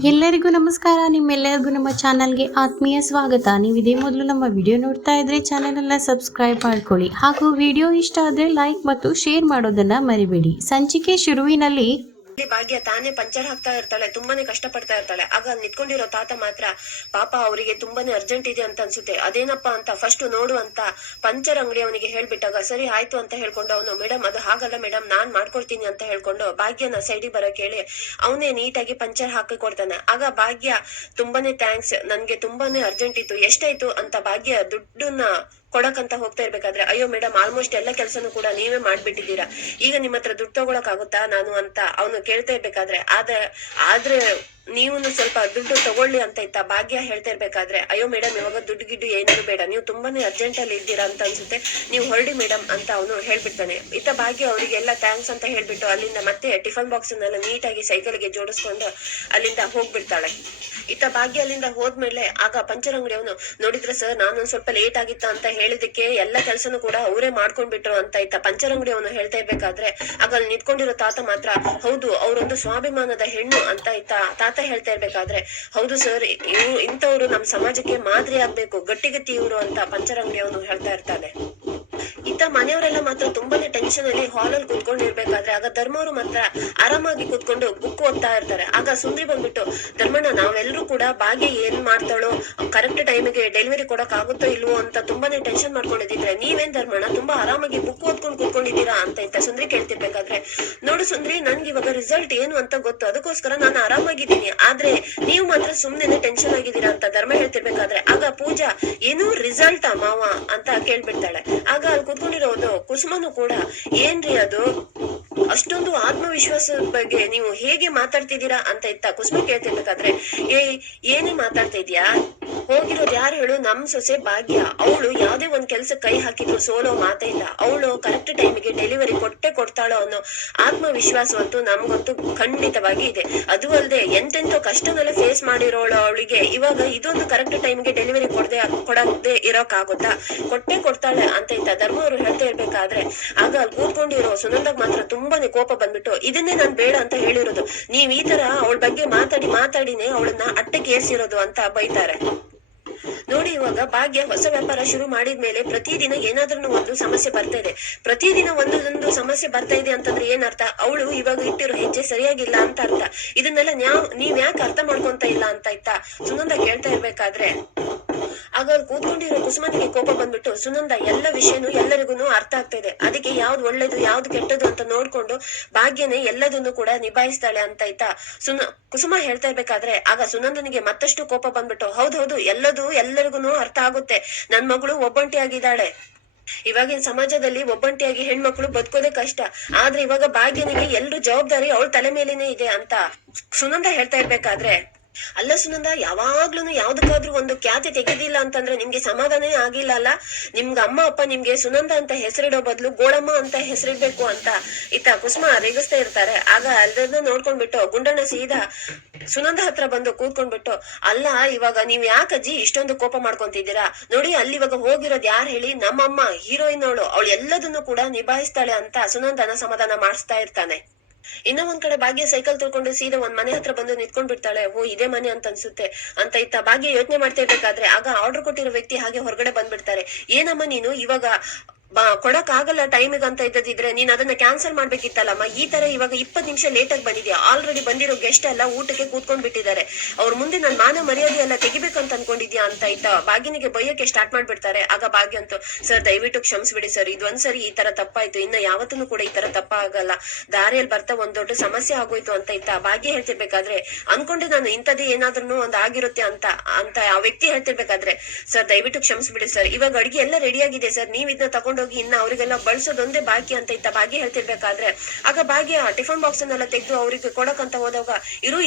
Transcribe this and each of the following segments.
ಎಲ್ಲರಿಗೂ ನಮಸ್ಕಾರ. ನಿಮ್ಮೆಲ್ಲರಿಗೂ ನಮ್ಮ ಚಾನಲ್ಗೆ ಆತ್ಮೀಯ ಸ್ವಾಗತ. ನೀವು ಇದೇ ಮೊದಲು ನಮ್ಮ ವಿಡಿಯೋ ನೋಡ್ತಾ ಇದ್ರೆ ಚಾನಲ್ ಎಲ್ಲ ಸಬ್ಸ್ಕ್ರೈಬ್ ಮಾಡ್ಕೊಳ್ಳಿ ಹಾಗೂ ವಿಡಿಯೋ ಇಷ್ಟ ಆದರೆ ಲೈಕ್ ಮತ್ತು ಶೇರ್ ಮಾಡೋದನ್ನ ಮರಿಬೇಡಿ. ಸಂಚಿಕೆ ಶುರುವಿನಲ್ಲಿ ಭಾಗ್ಯ ತಾನೇ ಪಂಚರ್ ಹಾಕ್ತಾ ಇರ್ತಾಳೆ, ತುಂಬಾನೇ ಕಷ್ಟ ಪಡ್ತಾ ಇರ್ತಾಳೆ. ಆಗ ನಿಂತ್ಕೊಂಡಿರೋ ತಾತ ಮಾತ್ರ ಪಾಪ ಅವರಿಗೆ ತುಂಬಾನೇ ಅರ್ಜೆಂಟ್ ಇದೆ ಅಂತ ಅನ್ಸುತ್ತೆ. ಅದೇನಪ್ಪ ಅಂತ ಫಸ್ಟ್ ನೋಡು ಅಂತ ಪಂಚರ್ ಅಂಗಡಿ ಅವನಿಗೆ ಹೇಳ್ಬಿಟ್ಟಾಗ ಸರಿ ಆಯ್ತು ಅಂತ ಹೇಳ್ಕೊಂಡು ಅವನು ಮೇಡಮ್ ಅದು ಹಾಗಲ್ಲ ಮೇಡಮ್ ನಾನ್ ಮಾಡ್ಕೊಡ್ತೀನಿ ಅಂತ ಹೇಳ್ಕೊಂಡು ಭಾಗ್ಯನ ಸೈಡಿಗೆ ಬರೋ ಕೇಳಿ ಅವನೇ ನೀಟಾಗಿ ಪಂಚರ್ ಹಾಕಿ ಕೊಡ್ತಾನೆ. ಆಗ ಭಾಗ್ಯ ತುಂಬಾನೇ ಥ್ಯಾಂಕ್ಸ್, ನನ್ಗೆ ತುಂಬಾನೇ ಅರ್ಜೆಂಟ್ ಇತ್ತು, ಎಷ್ಟಾಯ್ತು ಅಂತ ಭಾಗ್ಯ ದುಡ್ಡನ್ನ ಕೊಡಕಂತ ಹೋಗ್ತಾ ಇರ್ಬೇಕಾದ್ರೆ ಅಯ್ಯೋ ಮೇಡಮ್ ಆಲ್ಮೋಸ್ಟ್ ಎಲ್ಲ ಕೆಲಸನೂ ಕೂಡ ನೀವೇ ಮಾಡ್ಬಿಟ್ಟಿದ್ದೀರಾ, ಈಗ ನಿಮ್ಮ ಹತ್ರ ದುಡ್ಡು ತಗೊಳಕ್ ಆಗುತ್ತಾ ನಾನು ಅಂತ ಅವನು ಕೇಳ್ತಾ ಇರ್ಬೇಕಾದ್ರೆ ಆದ್ರೆ ನೀವು ಸ್ವಲ್ಪ ದುಡ್ಡು ತಗೊಳ್ಳಿ ಅಂತ ಇತ್ತ ಭಾಗ್ಯ ಹೇಳ್ತಾ ಇರ್ಬೇಕಾದ್ರೆ ಅಯ್ಯೋ ಮೇಡಮ್ ಇವಾಗ ದುಡ್ಡು ಗಿಡ್ಡು ಏನಾದ್ರು ಬೇಡ, ನೀವು ತುಂಬಾನೇ ಅರ್ಜೆಂಟ್ ಅಲ್ಲಿ ಇದ್ದೀರಾ ಅಂತ ಅನ್ಸುತ್ತೆ, ನೀವು ಹೊರಡಿ ಮೇಡಮ್ ಅಂತ ಅವನು ಹೇಳ್ಬಿಡ್ತಾನೆ. ಇತ್ತ ಭಾಗ್ಯ ಅವರಿಗೆಲ್ಲ ಥ್ಯಾಂಕ್ಸ್ ಅಂತ ಹೇಳ್ಬಿಟ್ಟು ಅಲ್ಲಿಂದ ಮತ್ತೆ ಟಿಫನ್ ಬಾಕ್ಸ್ ನೆಲ್ಲ ನೀಟಾಗಿ ಸೈಕಲ್ಗೆ ಜೋಡಿಸ್ಕೊಂಡು ಅಲ್ಲಿಂದ ಹೋಗ್ಬಿಡ್ತಾಳೆ. ಇತ್ತ ಭಾಗ್ಯ ಅಲ್ಲಿಂದ ಹೋದ್ಮೇಲೆ ಆಗ ಪಂಚರ್ ಅಂಗಡಿ ಅವನು ನೋಡಿದ್ರೆ ಸರ್ ನಾನೊಂದ್ ಸ್ವಲ್ಪ ಲೇಟ್ ಆಗಿತ್ತ ಅಂತ ಹೇಳಿದಕ್ಕೆ ಎಲ್ಲ ಕೆಲಸನೂ ಕೂಡ ಅವರೇ ಮಾಡ್ಕೊಂಡ್ಬಿಟ್ರು ಅಂತ ಇತ್ತ ಪಂಚರ್ ಅಂಗಡಿ ಅವನು ಹೇಳ್ತಾ ಇರ್ಬೇಕಾದ್ರೆ ಆಗ ಅಲ್ಲಿ ನಿಂತ್ಕೊಂಡಿರೋ ತಾತ ಮಾತ್ರ ಹೌದು ಅವರೊಂದು ಸ್ವಾಭಿಮಾನದ ಹೆಣ್ಣು ಅಂತ ಇತ್ತ ತಾತ ಹೇಳ್ತಾ ಇರ್ಬೇಕಾದ್ರೆ ಹೌದು ಸರ್ ಇಂಥವ್ರು ನಮ್ ಸಮಾಜಕ್ಕೆ ಮಾದರಿ ಆಗ್ಬೇಕು, ಗಟ್ಟಿಗತಿ ಇವ್ರು ಅಂತ ಪಂಚರ್ ಅಂಗಡಿ ಅವನು ಹೇಳ್ತಾ ಇರ್ತಾನೆ. ಇತ್ತ ಮನೆಯವರೆಲ್ಲ ಮಾತ್ರ ತುಂಬಾನೇ ಟೆನ್ಷನ್ ಅಲ್ಲಿ ಹಾಲ್ ಅಲ್ಲಿ ಕುತ್ಕೊಂಡಿರ್ಬೇಕಾದ್ರೆ ಆಗ ಧರ್ಮವರು ಮಾತ್ರ ಆರಾಮಾಗಿ ಕುತ್ಕೊಂಡು ಬುಕ್ ಓದ್ತಾ ಇರ್ತಾರೆ. ಆಗ ಸುಂದ್ರಿ ಬಂದ್ಬಿಟ್ಟು ಧರ್ಮಣ್ಣ ನಾವೆಲ್ಲರೂ ಕೂಡ ಭಾಗ್ಯ ಏನ್ ಮಾಡ್ತಾಳೋ ಕರೆಕ್ಟ್ ಟೈಮಿಗೆ ಡೆಲಿವರಿ ಕೊಡಕ್ ಆಗುತ್ತೋ ಇಲ್ವೋ ಅಂತ ತುಂಬಾನೇ ಟೆನ್ಷನ್ ಮಾಡ್ಕೊಂಡಿದ್ರೆ ನೀವೇನ್ ಧರ್ಮಣ್ಣ ತುಂಬಾ ಆರಾಮಾಗಿ ಬುಕ್ ಓದ್ಕೊಂಡು ಕುತ್ಕೊಂಡಿದ್ದೀರಾ ಅಂತ ಇತ್ತ ಸುಂದ್ರಿ ಕೇಳ್ತಿರ್ಬೇಕಾದ್ರೆ ನೋಡು ಸುಂದ್ರಿ ನನ್ಗೆ ಇವಾಗ ರಿಸಲ್ಟ್ ಏನು ಅಂತ ಗೊತ್ತು, ಅದಕ್ಕೋಸ್ಕರ ನಾನು ಆರಾಮಾಗಿದ್ದೀನಿ, ಆದ್ರೆ ನೀವು ಮಾತ್ರ ಸುಮ್ನೆ ಟೆನ್ಷನ್ ಆಗಿದ್ದೀರಾ ಅಂತ ಧರ್ಮ ಹೇಳ್ತಿರ್ಬೇಕಾದ್ರೆ ಆಗ ಪೂಜಾ ಏನು ರಿಸಲ್ಟ್ ಮಾವ ಅಂತ ಕೇಳ್ಬಿಡ್ತಾಳೆ. ಆಗ ಅಲ್ಲಿ ಕುತ್ಕೊಂಡಿರೋದು ಕುಸುಮನು ಕೂಡ ಏನ್ರಿ ಅದು ಅಷ್ಟೊಂದು ಆತ್ಮವಿಶ್ವಾಸದ ಬಗ್ಗೆ ನೀವು ಹೇಗೆ ಮಾತಾಡ್ತಿದ್ದೀರಾ ಅಂತ ಇತ್ತ ಕುಸುಮ ಕೇಳ್ತಿರ್ಬೇಕಾದ್ರೆ ಏನೇ ಮಾತಾಡ್ತಾ ಇದ್ಯಾ, ಹೋಗಿರೋದು ಯಾರು ಹೇಳು, ನಮ್ ಸೊಸೆ ಭಾಗ್ಯ, ಅವಳು ಯಾವ್ದೇ ಒಂದ್ ಕೆಲ್ಸ ಕೈ ಹಾಕಿದ್ರು ಸೋಲೋ ಮಾತೇ ಇಲ್ಲ, ಅವಳು ಕರೆಕ್ಟ್ ಟೈಮಿಗೆ ಡೆಲಿವರಿ ಕೊಡ್ತಾಳೋ ಅನ್ನೋ ಆತ್ಮವಿಶ್ವಾಸವಂತೂ ನಮ್ಗಂತೂ ಖಂಡಿತವಾಗಿ ಇದೆ. ಅದು ಅಲ್ಲದೆ ಎಂತೆಂತೋ ಕಷ್ಟನೆಲ್ಲ ಫೇಸ್ ಮಾಡಿರೋಳು ಅವಳಿಗೆ ಇವಾಗ ಇದೊಂದು ಕರೆಕ್ಟ್ ಟೈಮ್ಗೆ ಡೆಲಿವರಿ ಕೊಡದೆ ಇರೋಕ್ಕಾಗುತ್ತಾ, ಕೊಡ್ತಾಳೆ ಅಂತ ಇತ್ತ ಧರ್ಮ ಅವರು ಹೇಳ್ತಾ ಇರ್ಬೇಕಾದ್ರೆ ಆಗ ಅಲ್ಲಿ ಕೂತ್ಕೊಂಡಿರೋ ಸುನಂದಾಗ ಮಾತ್ರ ತುಂಬಾನೇ ಕೋಪ ಬಂದ್ಬಿಟ್ಟು ಇದನ್ನೇ ನಾನ್ ಬೇಡ ಅಂತ ಹೇಳಿರೋದು, ನೀವ್ ಈ ತರ ಅವಳ ಬಗ್ಗೆ ಮಾತಾಡಿನೇ ಅವಳನ್ನ ಅಟ್ಟಕ್ಕೆ ಏರ್ಸಿರೋದು ಅಂತ ಬೈತಾರೆ. ನೋಡಿ ಇವಾಗ ಭಾಗ್ಯ ಹೊಸ ವ್ಯಾಪಾರ ಶುರು ಮಾಡಿದ್ಮೇಲೆ ಪ್ರತಿದಿನ ಏನಾದ್ರೂ ಒಂದು ಸಮಸ್ಯೆ ಬರ್ತಾ ಇದೆ, ಪ್ರತಿದಿನ ಒಂದೊಂದು ಸಮಸ್ಯೆ ಬರ್ತಾ ಇದೆ ಅಂತಂದ್ರೆ ಏನ್ ಅರ್ಥ, ಅವಳು ಇವಾಗ ಇಟ್ಟಿರೋ ಹೆಜ್ಜೆ ಸರಿಯಾಗಿಲ್ಲ ಅಂತ ಅರ್ಥ. ಇದನ್ನೆಲ್ಲ ನೀವ್ ಯಾಕೆ ಅರ್ಥ ಮಾಡ್ಕೊಂತ ಇಲ್ಲ ಅಂತ ಇತ್ತ ಸುನಂದ ಕೇಳ್ತಾ ಇರ್ಬೇಕಾದ್ರೆ ಆಗ ಅವ್ರು ಕೂತ್ಕೊಂಡಿರೋ ಕುಸುಮನಿಗೆ ಕೋಪ ಬಂದ್ಬಿಟ್ಟು ಸುನಂದ ಎಲ್ಲ ವಿಷಯನೂ ಎಲ್ಲರಿಗೂ ಅರ್ಥ ಆಗ್ತಾ ಇದೆ, ಅದಕ್ಕೆ ಯಾವ್ದು ಒಳ್ಳೇದು ಯಾವ್ದು ಕೆಟ್ಟದು ಅಂತ ನೋಡ್ಕೊಂಡು ಭಾಗ್ಯನೇ ಎಲ್ಲದನ್ನು ಕೂಡ ನಿಭಾಯಿಸ್ತಾಳೆ ಅಂತ ಇತ್ತ ಕುಸುಮ ಹೇಳ್ತಾ ಇರ್ಬೇಕಾದ್ರೆ ಆಗ ಸುನಂದನಿಗೆ ಮತ್ತಷ್ಟು ಕೋಪ ಬಂದ್ಬಿಟ್ಟು ಹೌದೌದು ಎಲ್ಲರಿಗೂ ಅರ್ಥ ಆಗುತ್ತೆ, ನನ್ ಮಗಳು ಒಬ್ಬಂಟಿಯಾಗಿದ್ದಾಳೆ, ಇವಾಗಿನ ಸಮಾಜದಲ್ಲಿ ಒಬ್ಬಂಟಿಯಾಗಿ ಹೆಣ್ಮಕ್ಳು ಬದುಕೋದೇ ಕಷ್ಟ, ಆದ್ರೆ ಇವಾಗ ಭಾಗ್ಯನಿಗೆ ಎಲ್ರು ಜವಾಬ್ದಾರಿ ಅವಳ ತಲೆ ಮೇಲೇನೆ ಇದೆ ಅಂತ ಸುನಂದ ಹೇಳ್ತಾ ಇರ್ಬೇಕಾದ್ರೆ ಅಲ್ಲ ಸುನಂದ ಯಾವಾಗ್ಲೂ ಯಾವ್ದಕ್ಕಾದ್ರೂ ಒಂದು ಖ್ಯಾತಿ ತೆಗೆದಿಲ್ಲ ಅಂತಂದ್ರೆ ನಿಮ್ಗೆ ಸಮಾಧಾನೇ ಆಗಿಲ್ಲ ಅಲ್ಲ, ನಿಮ್ಗ ಅಮ್ಮ ಅಪ್ಪ ನಿಮ್ಗೆ ಸುನಂದ ಅಂತ ಹೆಸರಿಡೋ ಬದಲು ಗೋಳಮ್ಮ ಅಂತ ಹೆಸರಿಡ್ಬೇಕು ಅಂತ ಇತ್ತ ಕುಸುಮ ರೇಗಿಸ್ತಾ ಇರ್ತಾರೆ. ಆಗ ಅದನ್ನ ನೋಡ್ಕೊಂಡ್ಬಿಟ್ಟು ಗುಂಡಣ್ಣ ಸೀದಾ ಸುನಂದ ಹತ್ರ ಬಂದು ಕೂತ್ಕೊಂಡ್ಬಿಟ್ಟು ಅಲ್ಲ ಇವಾಗ ನೀವ್ ಯಾಕಜ್ಜಿ ಇಷ್ಟೊಂದು ಕೋಪ ಮಾಡ್ಕೊಂತಿದ್ದೀರಾ, ನೋಡಿ ಅಲ್ಲಿ ಇವಾಗ ಹೋಗಿರೋದ್ ಯಾರು ಹೇಳಿ, ನಮ್ಮಮ್ಮ ಹೀರೋಯಿನ್ ಅವಳು ಎಲ್ಲದನ್ನು ಕೂಡ ನಿಭಾಯಿಸ್ತಾಳೆ ಅಂತ ಸುನಂದನ ಸಮಾಧಾನ ಮಾಡಿಸ್ತಾ ಇರ್ತಾನೆ. ಇನ್ನ ಒಂದ್ ಕಡೆ ಭಾಗ್ಯ ಸೈಕಲ್ ತುಳ್ಕೊಂಡು ಸೀದಾ ಒಂದ್ ಮನೆ ಹತ್ರ ಬಂದು ನಿಂತ್ಕೊಂಡ್ ಬಿಡ್ತಾಳೆ. ಇದೇ ಮನೆ ಅಂತ ಅನ್ಸುತ್ತೆ ಅಂತ ಇತ್ತ ಭಾಗ್ಯ ಯೋಚನೆ ಮಾಡ್ತಾ ಇರ್ಬೇಕಾದ್ರೆ ಆಗ ಆರ್ಡರ್ ಕೊಟ್ಟಿರೋ ವ್ಯಕ್ತಿ ಹಾಗೆ ಹೊರಗಡೆ ಬಂದ್ಬಿಡ್ತಾರೆ. ಏನಮ್ಮ ನೀನು ಇವಾಗ ಕೊಡಕ್ ಆಗಲ್ಲ ಟೈಮಿಗೆ ಅಂತ ಇದ್ದದಿದ್ರೆ ನೀನ್ ಅದನ್ನ ಕ್ಯಾನ್ಸಲ್ ಮಾಡ್ಬೇಕಿತ್ತಲ್ಲಮ್ಮ, ಈ ತರ ಇವಾಗ 20 ನಿಮಿಷ ಲೇಟ್ ಆಗಿ ಬಂದಿದ್ಯಾ, ಆಲ್ರೆಡಿ ಬಂದಿರೋ ಗೆಸ್ಟ್ ಎಲ್ಲ ಊಟಕ್ಕೆ ಕೂತ್ಕೊಂಡ್ ಬಿಟ್ಟಿದ್ದಾರೆ, ಅವ್ರ ಮುಂದೆ ನನ್ ಮಾನ ಮರ್ಯಾದೆ ಎಲ್ಲ ತೆಗಿಬೇಕಂತ ಅನ್ಕೊಂಡಿದ್ಯಾ ಅಂತ ಇತ್ತ ಭಾಗ್ಯನಿಗೆ ಬೈಯಕ್ಕೆ ಸ್ಟಾರ್ಟ್ ಮಾಡ್ಬಿಡ್ತಾರೆ. ಆಗ ಭಾಗ್ಯ ಅಂತೂ ಸರ್ ದಯವಿಟ್ಟು ಕ್ಷಮಿಸ್ಬಿಡಿ ಸರ್, ಇದೊಂದ್ಸರಿ ಈ ತರ ತಪ್ಪಾಯ್ತು, ಇನ್ನ ಯಾವತ್ತೂ ಕೂಡ ಈ ತರ ತಪ್ಪಾಗಲ್ಲ, ದಾರಿಯಲ್ಲಿ ಬರ್ತಾ ಒಂದ್ ದೊಡ್ಡ ಸಮಸ್ಯೆ ಆಗೋಯ್ತು ಅಂತ ಇತ್ತ ಭಾಗ್ಯ ಹೇಳ್ತಿರ್ಬೇಕಾದ್ರೆ ಅನ್ಕೊಂಡೆ ನಾನು ಇಂಥದ್ದೇ ಏನಾದ್ರೂ ಒಂದ್ ಆಗಿರುತ್ತೆ ಅಂತ ಆ ವ್ಯಕ್ತಿ ಹೇಳ್ತಿರ್ಬೇಕಾದ್ರೆ ಸರ್ ದಯವಿಟ್ಟು ಕ್ಷಮಿಸ್ಬಿಡಿ ಸರ್, ಇವಾಗ ಅಡ್ಗೆ ಎಲ್ಲ ರೆಡಿ ಆಗಿದೆ ಸರ್, ನೀವ್ ಇದನ್ನ ತಗೊಂಡೋಗಿ ಇನ್ನ ಅವ್ರಿಗೆಲ್ಲ ಬಳಸೋದೊಂದೇ ಬಾಕಿ ಅಂತ ಇತ್ತ ಭಾಗ್ಯ ಹೇಳ್ತಿರ್ಬೇಕಾದ್ರೆ ಆಗ ಭಾಗ್ಯ ಟಿಫನ್ ಬಾಕ್ಸ್ ಅನ್ನೆಲ್ಲ ತೆಗೆದು ಅವ್ರಿಗೆ ಕೊಡಕಂತ ಹೋದಾಗ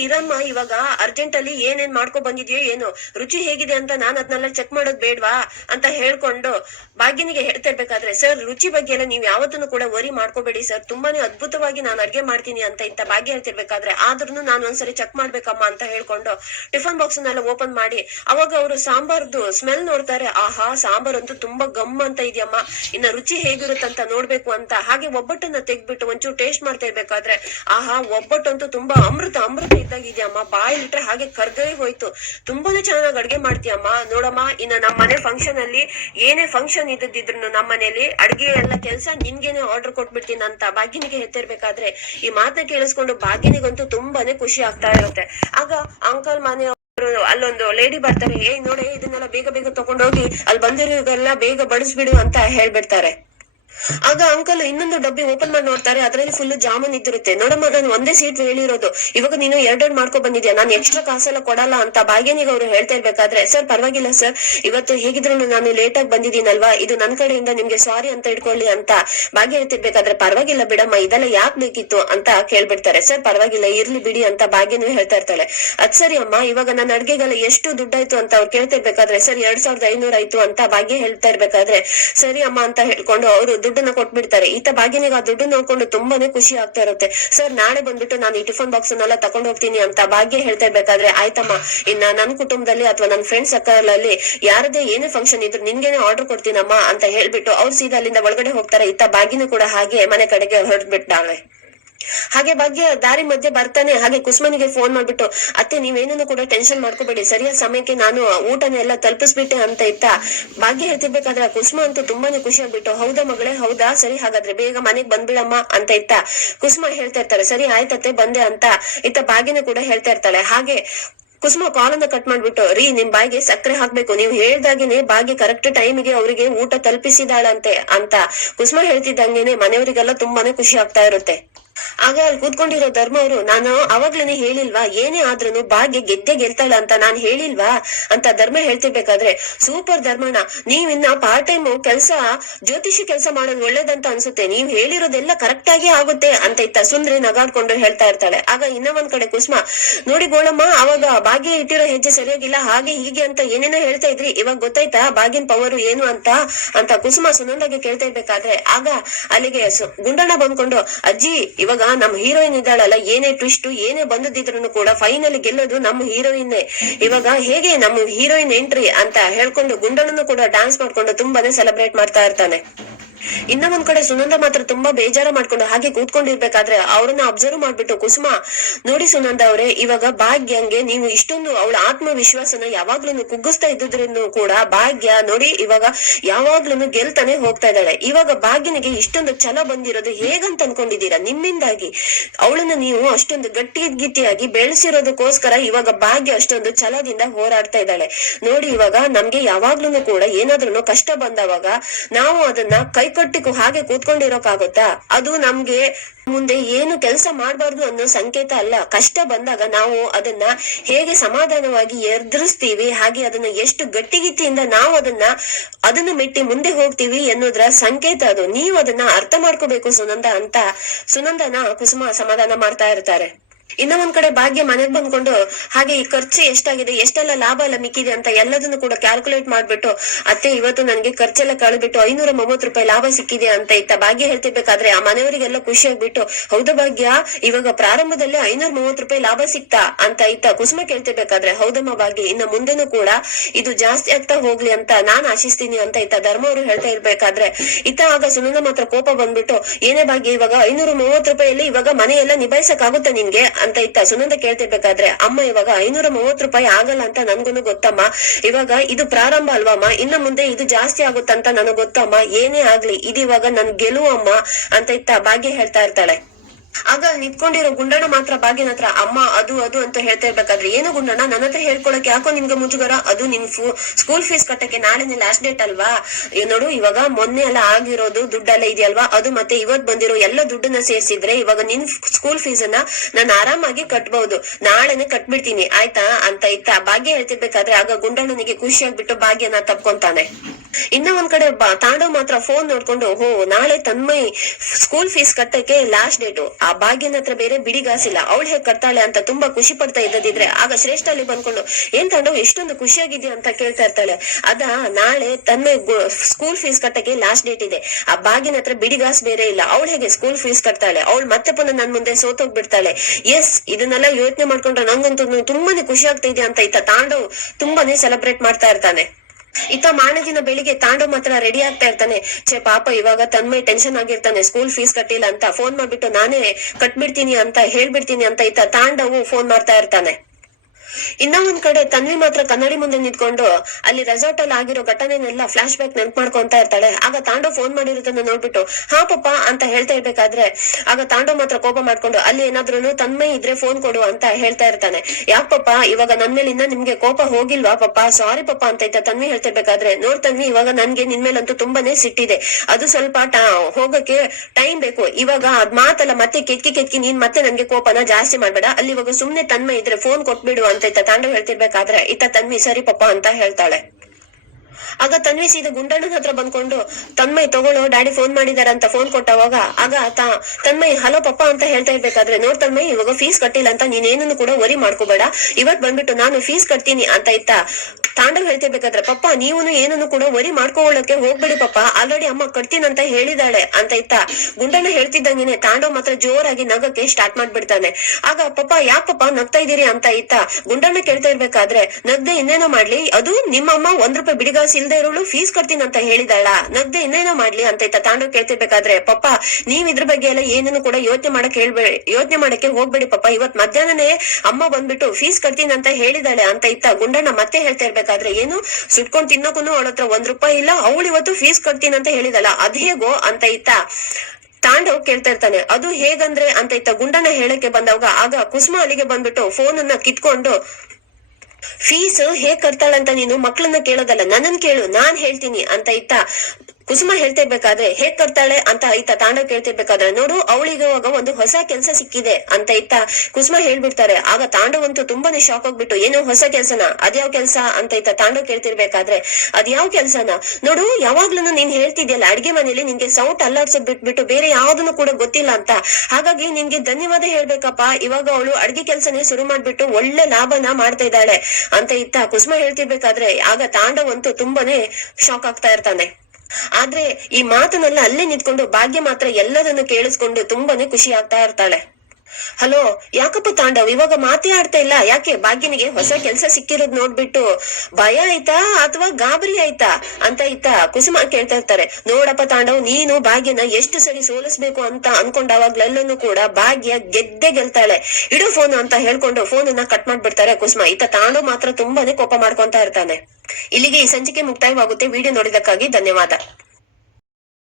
ಇರಮ್ಮ ಇವಾಗ ಅರ್ಜೆಂಟ್ ಅಲ್ಲಿ ಏನೇನ್ ಮಾಡ್ಕೊ ಬಂದಿದ್ಯೋ ಏನೋ, ರುಚಿ ಹೇಗಿದೆ ಅಂತ ನಾನ್ ಅದನ್ನೆಲ್ಲ ಚೆಕ್ ಮಾಡೋದ್ ಬೇಡ್ವಾ ಅಂತ ಹೇಳ್ಕೊಂಡು ಭಾಗ್ಯನಿಗೆ ಹೇಳ್ತಿರ್ಬೇಕಾದ್ರೆ ಸರ್ ರುಚಿ ಬಗ್ಗೆ ಎಲ್ಲ ನೀವ್ ಯಾವತ್ತೂ ಕೂಡ ವರಿ ಮಾಡ್ಕೋಬೇಡಿ ಸರ್, ತುಂಬಾನೇ ಅದ್ಭುತವಾಗಿ ನಾನು ಅಡ್ಗೆ ಮಾಡ್ತೀನಿ ಅಂತ ಇತ್ತ ಭಾಗ್ಯ ಹೇಳ್ತಿರ್ಬೇಕಾದ್ರೆ ಆದ್ರೂ ನಾನು ಒಂದ್ಸರಿ ಚೆಕ್ ಮಾಡ್ಬೇಕಮ್ಮ ಅಂತ ಹೇಳ್ಕೊಂಡು ಟಿಫನ್ ಬಾಕ್ಸ್ ನೆಲ್ಲ ಓಪನ್ ಮಾಡಿ ಅವಾಗ ಅವರು ಸಾಂಬಾರ್ದು ಸ್ಮೆಲ್ ನೋಡ್ತಾರೆ. ಆಹಾ ಸಾಂಬಾರ್ ಅಂತೂ ತುಂಬಾ ಗಮ್ ಅಂತ ಇದೆಯಮ್ಮ, ಇನ್ನ ಇನ್ನ ರುಚಿ ಹೇಗಿರುತ್ತಂತ ನೋಡ್ಬೇಕು ಅಂತ ಹಾಗೆ ಒಬ್ಬಟ್ಟನ್ನ ತೆಗ್ದ್ಬಿಟ್ಟು ಒಂಚೂರು ಟೇಸ್ಟ್ ಮಾಡ್ತಾ ಇರ್ಬೇಕಾದ್ರೆ ಆಹಾ ಒಬ್ಬಟ್ಟಂತೂ ತುಂಬಾ ಅಮೃತ ಇದ್ದಾಗಿದ್ಯಮ್ಮ, ಬಾಯಿಲಿಟ್ರೆ ಹಾಗೆ ಕರ್ಗೈ ಹೋಯ್ತು, ತುಂಬಾನೇ ಚೆನ್ನಾಗಿ ಅಡ್ಗೆ ಮಾಡ್ತೀಯಮ್ಮ. ನೋಡಮ್ಮ ಇನ್ನ ನಮ್ಮ ಮನೆ ಫಂಕ್ಷನ್ ಅಲ್ಲಿ ಏನೇ ಫಂಕ್ಷನ್ ಇದ್ದಿದ್ರು ನಮ್ಮ ಮನೇಲಿ ಅಡ್ಗೆ ಎಲ್ಲ ಕೆಲ್ಸ ನಿನ್ಗೇನೆ ಆರ್ಡರ್ ಕೊಟ್ಬಿಡ್ತೀನಿ ಅಂತ ಭಾಗ್ಯನಿಗೆ ಹೇಳ್ತಿರ್ಬೇಕಾದ್ರೆ ಈ ಮಾತನ್ನ ಕೇಳಿಸ್ಕೊಂಡು ಭಾಗ್ಯನಿಗಂತೂ ತುಂಬಾನೇ ಖುಷಿ ಆಗ್ತಾ ಇರುತ್ತೆ. ಆಗ ಅಂಕಲ್ ಮನೆ ಅಲ್ಲೊಂದು ಲೇಡಿ ಬರ್ತಾರೆ, ನೋಡಿ ಇದನ್ನೆಲ್ಲ ಬೇಗ ಬೇಗ ತಗೊಂಡೋಗಿ ಅಲ್ಲಿ ಬಂದಿರೋದೆಲ್ಲ ಬೇಗ ಬಡಿಸ್ಬಿಡು ಅಂತ ಹೇಳ್ಬಿಡ್ತಾರೆ. ಆಗ ಅಂಕಲ್ ಇನ್ನೊಂದು ಡಬ್ಬಿ ಓಪನ್ ಮಾಡಿ ನೋಡ್ತಾರೆ, ಅದ್ರಲ್ಲಿ ಫುಲ್ ಜಾಮೂನ್ ಇದ್ದಿರುತ್ತೆ. ನೋಡಮ್ಮ ನಾನು ಒಂದೇ ಸೀಟ್ ಹೇಳಿರೋದು, ಇವಾಗ ನೀನು ಎರಡೆರಡು ಮಾಡ್ಕೊ ಬಂದಿದ್ಯಾ, ನಾನು ಎಕ್ಸ್ಟ್ರಾ ಕಾಸೆಲ್ಲ ಕೊಡಲ್ಲ ಅಂತ ಭಾಗ್ಯನಿಗೆ ಅವ್ರು ಹೇಳ್ತಾ ಇರ್ಬೇಕಾದ್ರೆ ಸರ್ ಪರವಾಗಿಲ್ಲ ಸರ್, ಇವತ್ತು ಹೇಗಿದ್ರು ನಾನು ಲೇಟ್ ಆಗಿ ಬಂದಿದ್ದೀನಲ್ವಾ, ಇದು ನನ್ ಕಡೆಯಿಂದ ನಿಮ್ಗೆ ಸಾರಿ ಅಂತ ಇಟ್ಕೊಳ್ಳಿ ಅಂತ ಭಾಗ್ಯ ಹೇಳ್ತಿರ್ಬೇಕಾದ್ರೆ ಪರವಾಗಿಲ್ಲ ಬಿಡಮ್ಮ ಇದೆಲ್ಲ ಯಾಕೆ ಬೇಕಿತ್ತು ಅಂತ ಕೇಳ್ಬಿಡ್ತಾರೆ. ಸರ್ ಪರವಾಗಿಲ್ಲ ಇರ್ಲಿ ಬಿಡಿ ಅಂತ ಭಾಗ್ಯನೂ ಹೇಳ್ತಾ ಇರ್ತಾಳೆ. ಅದ್ ಸರಿ ಅಮ್ಮ ಇವಾಗ ನನ್ನ ಅಡ್ಗೆಗೆಲ್ಲ ಎಷ್ಟು ದುಡ್ಡಾಯ್ತು ಅಂತ ಅವ್ರು ಕೇಳ್ತಿರ್ಬೇಕಾದ್ರೆ ಸರ್ 2500 ಆಯ್ತು ಅಂತ ಭಾಗ್ಯ ಹೇಳ್ತಾ ಇರ್ಬೇಕಾದ್ರೆ ಸರಿ ಅಮ್ಮ ಅಂತ ಹೇಳ್ಕೊಂಡು ಅವರು ದುಡ್ಡನ್ನ ಕೊಟ್ಬಿಡ್ತಾರೆ. ಈತ ಭಾಗ್ಯನಿಗೆ ಆ ದುಡ್ಡು ನೋಡ್ಕೊಂಡು ತುಂಬಾನೇ ಖುಷಿ ಆಗ್ತಾ ಇರುತ್ತೆ. ಸರ್ ನಾಳೆ ಬಂದ್ಬಿಟ್ಟು ನಾನು ಈ ಟಿಫನ್ ಬಾಕ್ಸ್ ಅನ್ನೆಲ್ಲ ತಗೊಂಡ್ ಹೋಗ್ತೀನಿ ಅಂತ ಭಾಗ್ಯ ಹೇಳ್ತಾ ಇರ್ಬೇಕಾದ್ರೆ ಆಯ್ತಮ್ಮ ಇನ್ನ ನನ್ನ ಕುಟುಂಬದಲ್ಲಿ ಅಥವಾ ನನ್ನ ಫ್ರೆಂಡ್ ಸರ್ಕಲ್ ಅಲ್ಲಿ ಯಾರದೇ ಏನೇ ಫಂಕ್ಷನ್ ಇದ್ರು ನಿನ್ಗೇನೆ ಆರ್ಡರ್ ಕೊಡ್ತೀನಮ್ಮ ಅಂತ ಹೇಳ್ಬಿಟ್ಟು ಅವ್ರು ಸೀದಾ ಅಲ್ಲಿಂದ ಒಳಗಡೆ ಹೋಗ್ತಾರೆ. ಈತ ಭಾಗ್ಯನೂ ಕೂಡ ಹಾಗೆ ಮನೆ ಕಡೆಗೆ ಹೊರಡ್ಬಿಟ್ಟಾಳೆ. ಹಾಗೆ ಭಾಗ್ಯ ದಾರಿ ಮಧ್ಯೆ ಬರ್ತಾನೆ. ಹಾಗೆ ಕುಸುಮನಿಗೆ ಫೋನ್ ಮಾಡ್ಬಿಟ್ಟು ಅತ್ತೆ ನೀವೇನನ್ನು ಕೂಡ ಟೆನ್ಷನ್ ಮಾಡ್ಕೋಬೇಡಿ, ಸರಿಯಾದ ಸಮಯಕ್ಕೆ ನಾನು ಊಟನ ಎಲ್ಲ ತಲುಪಿಸ್ಬಿಟ್ಟೆ ಅಂತ ಇತ್ತ ಭಾಗ್ಯ ಹೇಳ್ತಿರ್ಬೇಕಾದ್ರೆ ಕುಸುಮ ಅಂತೂ ತುಂಬಾನೇ ಖುಷಿ ಆಗ್ಬಿಟ್ಟು ಹೌದಾ ಮಗಳೇ ಹೌದಾ ಸರಿ ಹಾಗಾದ್ರೆ ಬೇಗ ಮನೆಗ್ ಬಂದ್ಬಿಡಮ್ಮ ಅಂತ ಇತ್ತ ಕುಸುಮ ಹೇಳ್ತಾ ಇರ್ತಾರೆ. ಸರಿ ಆಯ್ತತ್ತೆ ಬಂದೆ ಅಂತ ಇತ್ತ ಭಾಗ್ಯನ ಕೂಡ ಹೇಳ್ತಾ ಇರ್ತಾಳೆ. ಹಾಗೆ ಕುಸುಮ ಕಾಲನ್ನ ಕಟ್ ಮಾಡ್ಬಿಟ್ಟು ರೀ ನಿಮ್ ಬಾಯಿಗೆ ಸಕ್ಕರೆ ಹಾಕ್ಬೇಕು, ನೀವು ಹೇಳ್ದಾಗೇನೆ ಭಾಗ್ಯ ಕರೆಕ್ಟ್ ಟೈಮಿಗೆ ಅವರಿಗೆ ಊಟ ತಲುಪಿಸಿದಾಳಂತೆ ಅಂತ ಕುಸುಮ ಹೇಳ್ತಿದ್ದಂಗೆನೆ ಮನೆಯವರಿಗೆಲ್ಲ ತುಂಬಾನೇ ಖುಷಿ ಆಗ್ತಾ ಇರುತ್ತೆ. ಆಗ ಅಲ್ಲಿ ಕೂತ್ಕೊಂಡಿರೋ ಧರ್ಮ ಅವರು ನಾನು ಅವಾಗ್ಲೇನೆ ಹೇಳಿಲ್ವಾ ಏನೇ ಆದ್ರೂ ಭಾಗ್ಯ ಗೆಲ್ತಾಳ ಅಂತ ನಾನ್ ಹೇಳಿಲ್ವಾ ಅಂತ ಧರ್ಮ ಹೇಳ್ತಿರ್ಬೇಕಾದ್ರೆ ಸೂಪರ್ ಧರ್ಮಣ್ಣ, ನೀವಿನ್ನ ಪಾರ್ಟ್ ಟೈಮ್ ಕೆಲ್ಸ ಜ್ಯೋತಿಷಿ ಕೆಲಸ ಮಾಡೋದು ಒಳ್ಳೇದಂತ ಅನ್ಸುತ್ತೆ, ನೀವ್ ಹೇಳಿರೋದೆಲ್ಲ ಕರೆಕ್ಟ್ ಆಗಿ ಆಗುತ್ತೆ ಅಂತ ಇತ್ತ ಸುಂದ್ರಿ ನಗಾಡ್ಕೊಂಡು ಹೇಳ್ತಾ ಇರ್ತಾಳೆ. ಆಗ ಇನ್ನ ಒಂದ್ ಕಡೆ ಕುಸುಮ ನೋಡಿ ಗೋಳಮ್ಮ ಅವಾಗ ಭಾಗ್ಯ ಇಟ್ಟಿರೋ ಹೆಜ್ಜೆ ಸರಿಯಾಗಿಲ್ಲ ಹಾಗೆ ಹೀಗೆ ಅಂತ ಏನೇನೋ ಹೇಳ್ತಾ ಇದ್ರಿ, ಇವಾಗ ಗೊತ್ತಾಯ್ತಾ ಭಾಗ್ಯನ್ ಪವರ್ ಏನು ಅಂತ ಕುಸುಮ ಸುನಂದಾಗೆ ಕೇಳ್ತಾ ಇರ್ಬೇಕಾದ್ರೆ ಆಗ ಅಲ್ಲಿಗೆ ಗುಂಡಣ್ಣ ಬಂದ್ಕೊಂಡು ಅಜ್ಜಿ ಇವಾಗ ನಮ್ ಹೀರೋಯಿನ್ ಇದ್ದಾಳಲ್ಲ ಏನೇ ಟ್ವಿಸ್ಟ್ ಏನೇ ಬಂದಿದ್ರು ಕೂಡ ಫೈನಲ್ ಗೆಲ್ಲೋದು ನಮ್ಮ ಹೀರೋಯಿನ್, ಇವಾಗ ಹೇಗೆ ನಮ್ಮ ಹೀರೋಯಿನ್ ಎಂಟ್ರಿ ಅಂತ ಹೇಳ್ಕೊಂಡು ಗುಂಡಣ್ಣನು ಕೂಡ ಡ್ಯಾನ್ಸ್ ಮಾಡ್ಕೊಂಡು ತುಂಬಾನೇ ಸೆಲೆಬ್ರೇಟ್ ಮಾಡ್ತಾ ಇರ್ತಾನೆ. ಇನ್ನ ಒಂದ್ ಕಡೆ ಸುನಂದ ಮಾತ್ರ ತುಂಬಾ ಬೇಜಾರ ಮಾಡ್ಕೊಂಡು ಹಾಗೆ ಕೂತ್ಕೊಂಡಿರ್ಬೇಕಾದ್ರೆ ಅವ್ರನ್ನ ಅಬ್ಸರ್ವ್ ಮಾಡ್ಬಿಟ್ಟು ಕುಸುಮ ನೋಡಿ ಸುನಂದ ಅವ್ರೆ ಇವಾಗ ಭಾಗ್ಯಂಗೆ ನೀವು ಇಷ್ಟೊಂದು ಅವಳ ಆತ್ಮವಿಶ್ವಾಸನ ಯಾವಾಗ್ಲೂ ಕುಗ್ಗಿಸ್ತಾ ಇದ್ದಿದ್ರೂ ಕೂಡ ಭಾಗ್ಯ ನೋಡಿ ಇವಾಗ ಯಾವಾಗ್ಲೂ ಗೆಲ್ತಾನೆ ಹೋಗ್ತಾ ಇದ್ದಾಳೆ. ಇವಾಗ ಭಾಗ್ಯನಿಗೆ ಇಷ್ಟೊಂದು ಛಲ ಬಂದಿರೋದು ಹೇಗಂತ ಅನ್ಕೊಂಡಿದೀರಾ, ನಿಮ್ಮಿಂದಾಗಿ ಅವಳನ್ನ ನೀವು ಅಷ್ಟೊಂದು ಗಟ್ಟಿಯಾಗಿ ಬೆಳೆಸಿರೋದಕ್ಕೋಸ್ಕರ ಇವಾಗ ಭಾಗ್ಯ ಅಷ್ಟೊಂದು ಛಲದಿಂದ ಹೋರಾಡ್ತಾ ಇದ್ದಾಳೆ. ನೋಡಿ ಇವಾಗ ನಮ್ಗೆ ಯಾವಾಗ್ಲೂ ಕೂಡ ಏನಾದ್ರೂ ಕಷ್ಟ ಬಂದವಾಗ ನಾವು ಅದನ್ನ ಕೈಕಟ್ಟಿಗೂ ಹಾಗೆ ಕೂತ್ಕೊಂಡಿರೋಕಾಗುತ್ತಾ, ಅದು ನಮ್ಗೆ ಮುಂದೆ ಏನು ಕೆಲಸ ಮಾಡಬಾರ್ದು ಅನ್ನೋ ಸಂಕೇತ ಅಲ್ಲ. ಕಷ್ಟ ಬಂದಾಗ ನಾವು ಅದನ್ನ ಹೇಗೆ ಸಮಾಧಾನವಾಗಿ ಎದುರಿಸ್ತೀವಿ ಹಾಗೆ ಅದನ್ನ ಎಷ್ಟು ಗಟ್ಟಿಗಿತ್ತಿಯಿಂದ ನಾವು ಅದನ್ನ ಮೆಟ್ಟಿ ಮುಂದೆ ಹೋಗ್ತೀವಿ ಅನ್ನೋದ್ರ ಸಂಕೇತ ಅದು. ನೀವು ಅದನ್ನ ಅರ್ಥ ಮಾಡ್ಕೋಬೇಕು ಸುನಂದ ಅಂತ ಸುನಂದನ ಕುಸುಮ ಸಮಾಧಾನ ಮಾಡ್ತಾ ಇರ್ತಾರೆ. ಇನ್ನ ಒಂದ್ ಕಡೆ ಭಾಗ್ಯ ಮನೆಗ್ ಬಂದ್ಕೊಂಡು ಹಾಗೆ ಈ ಖರ್ಚು ಎಷ್ಟಾಗಿದೆ ಎಷ್ಟೆಲ್ಲ ಲಾಭ ಎಲ್ಲ ಮಿಕ್ಕಿದೆ ಅಂತ ಎಲ್ಲದನ್ನು ಕೂಡ ಕ್ಯಾಲ್ಕುಲೇಟ್ ಮಾಡ್ಬಿಟ್ಟು ಅತ್ತೆ ಇವತ್ತು ನನ್ಗೆ ಖರ್ಚೆಲ್ಲ ಕಳ್ಬಿಟ್ಟು 530 ರೂಪಾಯಿ ಲಾಭ ಸಿಕ್ಕಿದೆ ಅಂತ ಇತ್ತ ಭಾಗ್ಯ ಹೇಳ್ತಿರ್ಬೇಕಾದ್ರೆ ಆ ಮನೆಯವರಿಗೆಲ್ಲ ಖುಷಿ ಆಗ್ಬಿಟ್ಟು ಹೌದಾ ಭಾಗ್ಯ ಇವಾಗ ಪ್ರಾರಂಭದಲ್ಲಿ 530 ರೂಪಾಯಿ ಲಾಭ ಸಿಕ್ತಾ ಅಂತ ಇತ್ತ ಕುಸುಮ ಕೇಳ್ತಿರ್ಬೇಕಾದ್ರೆ ಹೌದಮ್ಮ ಭಾಗ್ಯ ಇನ್ನ ಮುಂದೆನೂ ಕೂಡ ಇದು ಜಾಸ್ತಿ ಆಗ್ತಾ ಹೋಗ್ಲಿ ಅಂತ ನಾನ್ ಆಶಿಸ್ತೀನಿ ಅಂತ ಇತ್ತ ಧರ್ಮ ಅವರು ಹೇಳ್ತಾ ಇರ್ಬೇಕಾದ್ರೆ ಇತ್ತ ಆಗ ಸುನಂದ ಮಾತ್ರ ಕೋಪ ಬಂದ್ಬಿಟ್ಟು ಏನೇ ಭಾಗ್ಯ ಇವಾಗ 530 ರೂಪಾಯಿಯಲ್ಲಿ ಇವಾಗ ಮನೆ ಎಲ್ಲ ನಿಭಾಯಿಸಕ್ ಆಗುತ್ತಾ ನಿನ್ಗೆ ಅಂತ ಇತ್ತ ಸುನಂದ ಕೇಳ್ತಿರ್ಬೇಕಾದ್ರೆ ಅಮ್ಮ ಇವಾಗ 530 ರೂಪಾಯಿ ಆಗಲ್ಲ ಅಂತ ನನ್ಗೂನು ಗೊತ್ತಮ್ಮ, ಇವಾಗ ಇದು ಪ್ರಾರಂಭ ಅಲ್ವಮ್ಮ, ಇನ್ನ ಮುಂದೆ ಇದು ಜಾಸ್ತಿ ಆಗುತ್ತಂತ ನನಗ್ ಗೊತ್ತಮ್ಮ, ಏನೇ ಆಗ್ಲಿ ಇದಿವಾಗ ನನ್ ಗೆಲುವಮ್ಮ ಅಂತ ಇತ್ತ ಭಾಗ್ಯ ಹೇಳ್ತಾ ಇರ್ತಾಳೆ. ಆಗ ನಿಂತ್ಕೊಂಡಿರೋ ಗುಂಡಣ್ಣ ಮಾತ್ರ ಭಾಗ್ಯನ ಹತ್ರ ಅಮ್ಮ ಅದು ಅಂತ ಹೇಳ್ತಾ ಇರ್ಬೇಕಾದ್ರೆ ಏನು ಗುಂಡಣ್ಣ ನನ್ನ ಹತ್ರ ಹೇಳ್ಕೊಳಕ್ ಯಾಕೋ ನಿನ್ಗೆ ಮುಜುಗರ, ಅದು ನಿನ್ ಸ್ಕೂಲ್ ಫೀಸ್ ಕಟ್ಟಕ್ಕೆ ನಾಳೆನೆ ಲಾಸ್ಟ್ ಡೇಟ್ ಅಲ್ವಾ, ನೋಡು ಇವಾಗ ಮೊನ್ನೆ ಎಲ್ಲ ಆಗಿರೋದು ದುಡ್ಡೆಲ್ಲ ಇದೆಯಲ್ವಾ ಅದು ಮತ್ತೆ ಇವತ್ ಬಂದಿರೋ ಎಲ್ಲ ದುಡ್ಡನ್ನ ಸೇರ್ಸಿದ್ರೆ ಇವಾಗ ನಿನ್ ಸ್ಕೂಲ್ ಫೀಸ್ ಅನ್ನ ನಾನು ಆರಾಮಾಗಿ ಕಟ್ಬಹುದು, ನಾಳೆನೆ ಕಟ್ಬಿಡ್ತೀನಿ ಆಯ್ತಾ ಅಂತ ಇತ್ತ ಭಾಗ್ಯ ಹೇಳ್ತಿರ್ಬೇಕಾದ್ರೆ ಆಗ ಗುಂಡಣ್ಣನಿಗೆ ಖುಷಿ ಆಗ್ಬಿಟ್ಟು ಭಾಗ್ಯನ ತಪ್ಕೊಂತಾನೆ. ಇನ್ನ ಒಂದ್ ಕಡೆ ತಾಂಡವ್ ಮಾತ್ರ ಫೋನ್ ನೋಡ್ಕೊಂಡು ನಾಳೆ ತನ್ಮಯ್ ಸ್ಕೂಲ್ ಫೀಸ್ ಕಟ್ಟಕ್ಕೆ ಲಾಸ್ಟ್ ಡೇಟು, ಆ ಭಾಗ್ಯನ ಹತ್ರ ಬೇರೆ ಬಿಡಿಗಾಸಿಲ್ಲ, ಅವಳು ಹೇಗ್ ಕಟ್ತಾಳೆ ಅಂತ ತುಂಬಾ ಖುಷಿ ಪಡ್ತಾ ಇದ್ದದಿದ್ರೆ ಆಗ ಶ್ರೇಷ್ಠ ಅಲ್ಲಿ ಬಂದ್ಕೊಂಡು ಏನ್ ತಾಂಡವ್ ಎಷ್ಟೊಂದು ಖುಷಿಯಾಗಿದ್ಯಾ ಅಂತ ಕೇಳ್ತಾ ಇರ್ತಾಳೆ. ನಾಳೆ ತನ್ಮಯ್ ಸ್ಕೂಲ್ ಫೀಸ್ ಕಟ್ಟಕ್ಕೆ ಲಾಸ್ಟ್ ಡೇಟ್ ಇದೆ, ಆ ಭಾಗ್ಯನ ಹತ್ರ ಬಿಡಿಗಾಸ್ ಬೇರೆ ಇಲ್ಲ, ಅವಳು ಹೇಗೆ ಸ್ಕೂಲ್ ಫೀಸ್ ಕಟ್ತಾಳೆ, ಅವಳು ಮತ್ತೆ ಪುನಃ ನನ್ ಮುಂದೆ ಸೋತೋಗ್ಬಿಡ್ತಾಳೆ. ಎಸ್ ಇದನ್ನೆಲ್ಲ ಯೋಚನೆ ಮಾಡ್ಕೊಂಡ್ರೆ ನಂಗಂತೂ ತುಂಬಾನೇ ಖುಷಿ ಆಗ್ತಾ ಇದೆ ಅಂತ ಇತ್ತ ತಾಂಡವ್ ತುಂಬಾನೇ ಸೆಲೆಬ್ರೇಟ್ ಮಾಡ್ತಾ ಇರ್ತಾನೆ. ಇತ್ತ ಮಾರನೇ ದಿನ ಬೆಳಿಗ್ಗೆ ತಾಂಡವ್ ಮಾತ್ರ ರೆಡಿ ಆಗ್ತಾ ಇರ್ತಾನೆ. ಪಾಪ ಇವಾಗ ತನ್ಮಯ್ ಟೆನ್ಷನ್ ಆಗಿರ್ತಾನೆ, ಸ್ಕೂಲ್ ಫೀಸ್ ಕಟ್ಟಿಲ್ಲ ಅಂತ. ಫೋನ್ ಮಾಡ್ಬಿಟ್ಟು ನಾನೇ ಕಟ್ಬಿಡ್ತೀನಿ ಅಂತ ಹೇಳ್ಬಿಡ್ತೀನಿ ಅಂತ ಇತ್ತ ತಾಂಡವ್ ಫೋನ್ ಮಾಡ್ತಾ ಇರ್ತಾನೆ. ಇನ್ನ ಒಂದ್ ಕಡೆ ತನ್ವಿ ಮಾತ್ರ ಕನ್ನಡಿ ಮುಂದೆ ನಿಂತ್ಕೊಂಡು ಅಲ್ಲಿ ರೆಸಾರ್ಟ್ ಅಲ್ಲಿ ಆಗಿರೋ ಘಟನೆನೆಲ್ಲ ಫ್ಲಾಶ್ ಬ್ಯಾಕ್ ನೆನ್ಪ್ ಮಾಡ್ಕೊಂತ ಇರ್ತಾಳೆ. ಆಗ ತಾಂಡವ್ ಫೋನ್ ಮಾಡಿರೋದನ್ನ ನೋಡ್ಬಿಟ್ಟು ಹಾ ಪಪ್ಪ ಅಂತ ಹೇಳ್ತಾ ಇರ್ಬೇಕಾದ್ರೆ ಆಗ ತಾಂಡವ್ ಮಾತ್ರ ಕೋಪ ಮಾಡ್ಕೊಂಡು ಅಲ್ಲಿ ಏನಾದ್ರೂ ತನ್ಮಯ್ ಇದ್ರೆ ಫೋನ್ ಕೊಡು ಅಂತ ಹೇಳ್ತಾ ಇರ್ತಾನೆ. ಯಾಕ್ ಪಪ್ಪ ಇವಾಗ ನನ್ ಮೇಲಿಂದ ನಿಮ್ಗೆ ಕೋಪ ಹೋಗಿಲ್ವಾ ಪಪ್ಪ, ಸಾರಿ ಪಪ್ಪ ಅಂತ ಇತ್ತ ತನ್ವಿ ಹೇಳ್ತಿರ್ಬೇಕಾದ್ರೆ, ನೋಡ್ ತನ್ವಿ ಇವಾಗ ನನ್ಗೆ ನಿನ್ ಮೇಲಂತೂ ತುಂಬಾನೇ ಸಿಟ್ಟಿದೆ, ಅದು ಸ್ವಲ್ಪ ಹೋಗಕ್ಕೆ ಟೈಮ್ ಬೇಕು. ಇವಾಗ ಅದ್ ಮಾತಲ್ಲ ಮತ್ತೆ ಕೆತ್ಕಿ ನೀನ್ ಮತ್ತೆ ನನ್ಗೆ ಕೋಪನ ಜಾಸ್ತಿ ಮಾಡ್ಬೇಡ, ಅಲ್ಲಿ ಇವಾಗ ಸುಮ್ನೆ ತನ್ಮಯ್ ಇದ್ರೆ ಫೋನ್ ಕೊಟ್ಬಿಡು ಅಂತ ಇತ್ತ ತಾಂಡವ್ ಹೇಳ್ತಿರ್ಬೇಕಾದ್ರೆ ಇತ್ತ ತನ್ವಿ ಸರಿ ಪಪ್ಪ ಅಂತ ಹೇಳ್ತಾಳೆ. ಆಗ ತನ್ವಿ ಸೀದಾ ಗುಂಡಣ್ಣನ ಹತ್ರ ಬಂದ್ಕೊಂಡು ತನ್ಮಯ್ ತಗೊಳ್ಳೋ ಡ್ಯಾಡಿ ಫೋನ್ ಮಾಡಿದಾರ ಅಂತ ಫೋನ್ ಕೊಟ್ಟವಾಗ ಆಗ ತನ್ಮಯ್ ಹಲೋ ಪಪ್ಪ ಅಂತ ಹೇಳ್ತಾ ಇರ್ಬೇಕಾದ್ರೆ, ನೋಡ್ ತನ್ಮಯ್ ಇವಾಗ ಫೀಸ್ ಕಟ್ಟಿಲ್ಲ ಅಂತ ನೀನೇನು ಕೂಡ ವರಿ ಮಾಡ್ಕೋಬೇಡ, ಇವತ್ ಬಂದ್ಬಿಟ್ಟು ನಾನು ಫೀಸ್ ಕಟ್ತೀನಿ ಅಂತ ಇತ್ತ ತಾಂಡವ್ ಹೇಳ್ತಿರ್ಬೇಕಾದ್ರೆ, ಪಪ್ಪ ನೀವು ಏನನ್ನು ಕೂಡ ವರಿ ಮಾಡ್ಕೊಳ್ಳಕ್ಕೆ ಹೋಗ್ಬೇಡಿ ಪಪ್ಪ, ಆಲ್ರೆಡಿ ಅಮ್ಮ ಕಟ್ತೀನಂತ ಹೇಳಿದಾಳೆ ಅಂತ ಇತ್ತ ಗುಂಡಣ್ಣ ಹೇಳ್ತಿದ್ದಂಗೆನೆ ತಾಂಡವ್ ಮಾತ್ರ ಜೋರಾಗಿ ನಗಕ್ಕೆ ಸ್ಟಾರ್ಟ್ ಮಾಡ್ಬಿಡ್ತಾನೆ. ಆಗ ಪಪ್ಪ ಯಾಕ್ ಪಪ್ಪ ನಗ್ತಾ ಇದೀರಿ ಅಂತ ಇತ್ತ ಗುಂಡಣ್ಣ ಕೇಳ್ತಾ ಇರ್ಬೇಕಾದ್ರೆ, ನಗ್ದೆ ಇನ್ನೇನೋ ಮಾಡ್ಲಿ, ಅದು ನಿಮ್ಮಮ್ಮ ₹1 ಬಿಡಿಗಾಸ್ ಇಲ್ದೇ ಇರೋಳು ಫೀಸ್ ಕಟ್ತೀನಿ ಅಂತ ಹೇಳಿದಾಳ, ನಗ್ದೆ ಇನ್ನೇನೋ ಮಾಡ್ಲಿ ಅಂತ ಇತ್ತ ತಾಂಡವ್ ಕೇಳ್ತಿರ್ಬೇಕಾದ್ರೆ, ಪಪ್ಪ ನೀವ್ ಇದ್ರ ಬಗ್ಗೆ ಎಲ್ಲ ಏನನ್ನು ಕೂಡ ಯೋಚನೆ ಮಾಡಕ್ಕೆ ಹೋಗ್ಬೇಡಿ ಪಪ್ಪ, ಇವತ್ ಮಧ್ಯಾಹ್ನನೇ ಅಮ್ಮ ಬಂದ್ಬಿಟ್ಟು ಫೀಸ್ ಕಟ್ತೀನಿ ಅಂತ ಹೇಳಿದಾಳೆ ಅಂತ ಇತ್ತ ಗುಂಡಣ್ಣ ಮತ್ತೆ ಹೇಳ್ತಾ ಇರ್ಬೇಕಾದ್ರೆ, ಏನು ಸುಟ್ಕೊಂಡ್ ತಿನ್ನೋಕು ಅವಳ ಹತ್ರ ₹1 ಇಲ್ಲ, ಅವಳು ಇವತ್ತು ಫೀಸ್ ಕಟ್ತೀನಿ ಅಂತ ಹೇಳಿದಾಳ, ಅದ್ ಹೇಗೋ ಅಂತ ಇತ್ತ ತಾಂಡವ್ ಕೇಳ್ತಾ ಇರ್ತಾನೆ. ಅದು ಹೇಗಂದ್ರೆ ಅಂತ ಇತ್ತ ಗುಂಡಣ್ಣ ಹೇಳಕ್ಕೆ ಬಂದವಾಗ ಆಗ ಕುಸುಮ ಅಲ್ಲಿಗೆ ಬಂದ್ಬಿಟ್ಟು ಫೋನ್ ಅನ್ನ ಕಿತ್ಕೊಂಡು, ಫೀಸ್ ಹೇಗ್ ಕಟ್ತಾಳಂತ ನೀನು ಮಕ್ಳನ್ನ ಕೇಳೋದಲ್ಲ ನನ್ನನ್ ಕೇಳು, ನಾನ್ ಹೇಳ್ತೀನಿ ಅಂತ ಇತ್ತ ಕುಸುಮ ಹೇಳ್ತಿರ್ಬೇಕಾದ್ರೆ, ಹೇಗ್ ಕಟ್ತಾಳೆ ಅಂತ ಇತ್ತ ತಾಂಡವ್ ಕೇಳ್ತಿರ್ಬೇಕಾದ್ರೆ, ನೋಡು ಅವಳಿಗೆ ಇವಾಗ ಒಂದು ಹೊಸ ಕೆಲ್ಸ ಸಿಕ್ಕಿದೆ ಅಂತ ಇತ್ತ ಕುಸುಮ ಹೇಳ್ಬಿಡ್ತಾರೆ. ಆಗ ತಾಂಡವ್ ಅಂತೂ ತುಂಬಾನೇ ಶಾಕ್ ಆಗ್ಬಿಟ್ಟು, ಏನೋ ಹೊಸ ಕೆಲ್ಸನ, ಅದ್ಯಾವ್ ಕೆಲ್ಸ ಅಂತ ಇತ್ತ ತಾಂಡವ್ ಕೇಳ್ತಿರ್ಬೇಕಾದ್ರೆ, ಅದ್ಯಾವ್ ಕೆಲ್ಸನ, ನೋಡು ಯಾವಾಗ್ಲೂ ನೀನ್ ಹೇಳ್ತಿದ್ಯಲ್ಲ ಅಡ್ಗೆ ಮನೇಲಿ ನಿನ್ಗೆ ಸೌಟ್ ಅಲ್ಲಾಡ್ಸೋದ್ ಬಿಟ್ಬಿಟ್ಟು ಬೇರೆ ಯಾವ್ದನ್ನು ಕೂಡ ಗೊತ್ತಿಲ್ಲ ಅಂತ, ಹಾಗಾಗಿ ನಿನ್ಗೆ ಧನ್ಯವಾದ ಹೇಳ್ಬೇಕಪ್ಪ, ಇವಾಗ ಅವಳು ಅಡ್ಗೆ ಕೆಲ್ಸನೇ ಶುರು ಮಾಡ್ಬಿಟ್ಟು ಒಳ್ಳೆ ಲಾಭನ ಮಾಡ್ತಾ ಇದ್ದಾಳೆ ಅಂತ ಇತ್ತ ಕುಸುಮ ಹೇಳ್ತಿರ್ಬೇಕಾದ್ರೆ, ಆಗ ತಾಂಡವ್ ಅಂತೂ ತುಂಬಾನೇ ಶಾಕ್ ಆಗ್ತಾ ಇರ್ತಾನೆ. ಆದ್ರೆ ಈ ಮಾತನ್ನೆಲ್ಲ ಅಲ್ಲೇ ನಿಂತ್ಕೊಂಡು ಭಾಗ್ಯ ಮಾತ್ರ ಎಲ್ಲದನ್ನು ಕೇಳಿಸ್ಕೊಂಡು ತುಂಬಾನೇ ಖುಷಿ ಆಗ್ತಾ ಇರ್ತಾಳೆ. ಹಲೋ ಯಾಕಪ್ಪ ತಾಂಡವ್ ಇವಾಗ ಮಾತೇ ಆಡ್ತಾ ಇಲ್ಲ, ಯಾಕೆ ಭಾಗ್ಯನಿಗೆ ಹೊಸ ಕೆಲ್ಸ ಸಿಕ್ಕಿರೋದ್ ನೋಡ್ಬಿಟ್ಟು ಭಯ ಆಯ್ತಾ ಅಥವಾ ಗಾಬರಿ ಆಯ್ತಾ ಅಂತ ಇತ್ತ ಕುಸುಮ ಕೇಳ್ತಾ ಇರ್ತಾರೆ. ನೋಡಪ್ಪ ತಾಂಡವ್, ನೀನು ಭಾಗ್ಯನ ಎಷ್ಟು ಸರಿ ಸೋಲಿಸ್ಬೇಕು ಅಂತ ಅನ್ಕೊಂಡಾವಾಗ್ಲೆಲ್ಲೂ ಕೂಡ ಭಾಗ್ಯ ಗೆದ್ದೆ ಗೆಲ್ತಾಳೆ, ಇಡೋ ಫೋನ್ ಅಂತ ಹೇಳ್ಕೊಂಡು ಫೋನ್ ಅನ್ನ ಕಟ್ ಮಾಡ್ಬಿಡ್ತಾರೆ ಕುಸುಮ. ಇತ್ತ ತಾಂಡವ್ ಮಾತ್ರ ತುಂಬಾನೇ ಕೋಪ ಮಾಡ್ಕೊಂತ ಇರ್ತಾನೆ. ಇಲ್ಲಿಗೆ ಈ ಸಂಚಿಕೆ ಮುಕ್ತಾಯವಾಗುತ್ತೆ. ವಿಡಿಯೋ ನೋಡಿದಕ್ಕಾಗಿ ಧನ್ಯವಾದ.